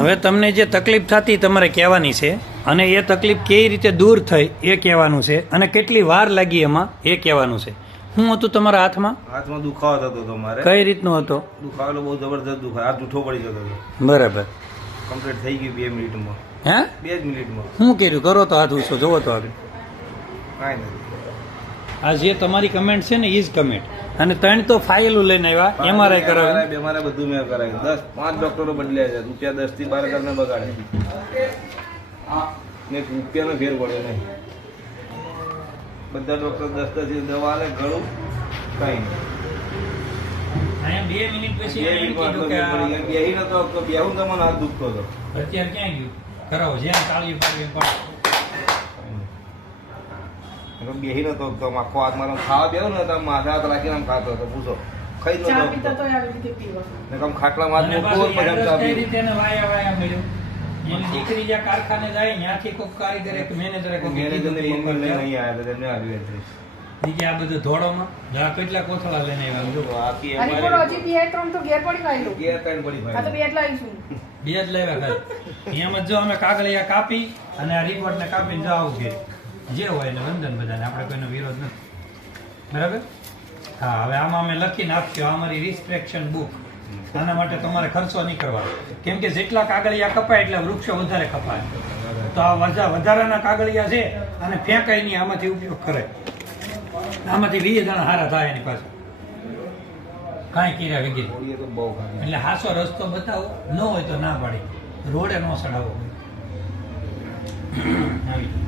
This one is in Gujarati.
હવે તમને જે તકલીફ થતી તમારે કહેવાની છે અને એ તકલીફ કેવી રીતે દૂર થઈ એ કહેવાનું છે અને કેટલી વાર લાગી એમાં એ કહેવાનું છે. શું હતું તમારા હાથમાં? હાથમાં દુખાવો થતો હતો મારે. કઈ રીતનો હતો? દુખાવો બહુ જબરદસ્ત દુખાવો, હાથ જૂઠો પડી જતો હતો. બરાબર. કમ્પ્લીટ થઈ ગયું 2 મિનિટમાં. હે 2 જ મિનિટમાં. શું કર્યું? કરો તો હાથ ઊંચો, જોવો તો આગળ. કાંઈ નથી. આ જે તમારી કમેન્ટ છે ને એ જ કમેન્ટ. અને 3 તો ફાઇલો લઈને આવ્યા, એમઆરઆઈ કરાવ્યું. અમારે બધું મેં કરાવ્યું. 5 ડોક્ટરો બદલ્યા છે. રૂપિયા 10 થી 12 હજાર મેં બગાડે. ને રૂપિયાનો ફેર પડ્યો નહીં. બધા ડોક્ટર 10 દવા આલે, ઘણું કઈ નહીં. 2 મિનિટ પછી બેહી નતો તો બેહું તો મને હાથ દુખતો હતો. અત્યારે ક્યાં ગયું? કરાવો જ્યાં તાળી પાડી પાડો. બેહી નતો તો આખો હાથ મારો ખાવા બેહું ને તો માથા હાથ રાખીને આમ ખાતો હતો. પૂછો ખાઈ નતો ખાટલા માં કઈ રીતે એને વાયા વાયા મળ્યો? એની દીકરી જ્યાં કારખાને જાય ત્યાંથી કોઈક કારીગરે કે મેનેજરે કોઈક મેનેજર ને નહીં આવ્યા તો તેમને આવ્યું બીજે આ બધું ધોળોમાં જા કેટલા કોથળા લઈને આવ્યા જો આખી હજી 2-3 તો ઘેર પડી ગયેલું. ઘેર કઈ પડી આ તો 2 જ લાવીશું. 2 જ લેવા ખાલી એમ જ જો અમે કાગળિયા કાપી અને આ રિપોર્ટ ને કાપીને જાવ કે જે હોય એને વંદન બધાને, આપણે કોઈનો વિરોધ નથી. બરાબર? હા, હવે આમાં અમે લખીને આપ્યો અમારી રિસ્ટ્રિક્શન બુક. આના માટે તમારે ખર્ચો નહીં કરવાનો, કેમ કે જેટલા કાગળિયા કપાય એટલા વૃક્ષો વધારે કપાય. તો આ વધારાના કાગળિયા છે અને ફેંકાય નહીં, આમાંથી ઉપયોગ કરે. આમાંથી 20 જણા હારા થાય એની પાસે કાંઈ કર્યા વગેરે. એટલે હાસો રસ્તો બતાવો, ન હોય તો ના પાડી, રોડે ન ચડાવો. આવી